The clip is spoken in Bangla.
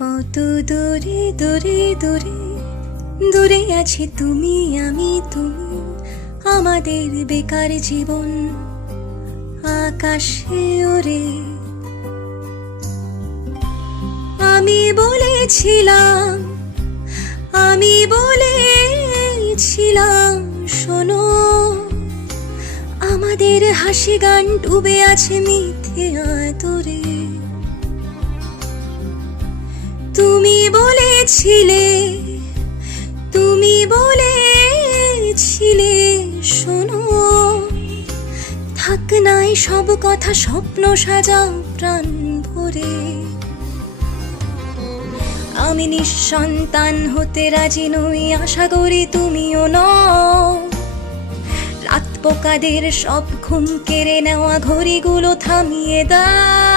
কত দূরে দূরে দূরে দূরে আছি তুমি আমি তুমি, আমাদের বেকার জীবন আকাশে ওরে। আমি বলেছিলাম শোনো, আমাদের হাসি গান ডুবে আছে মিথ্যে আদরে। তুমি বলেছিলে শোনো, থাক নাই সব কথা, স্বপ্ন সাজাও প্রাণ ভরে। আমি নিঃসন্তান হতে রাজি নই, আশা করি তুমিও নও। রাত পোকাদের সব ঘুম কেড়ে নেওয়া ঘড়িগুলো থামিয়ে দাও।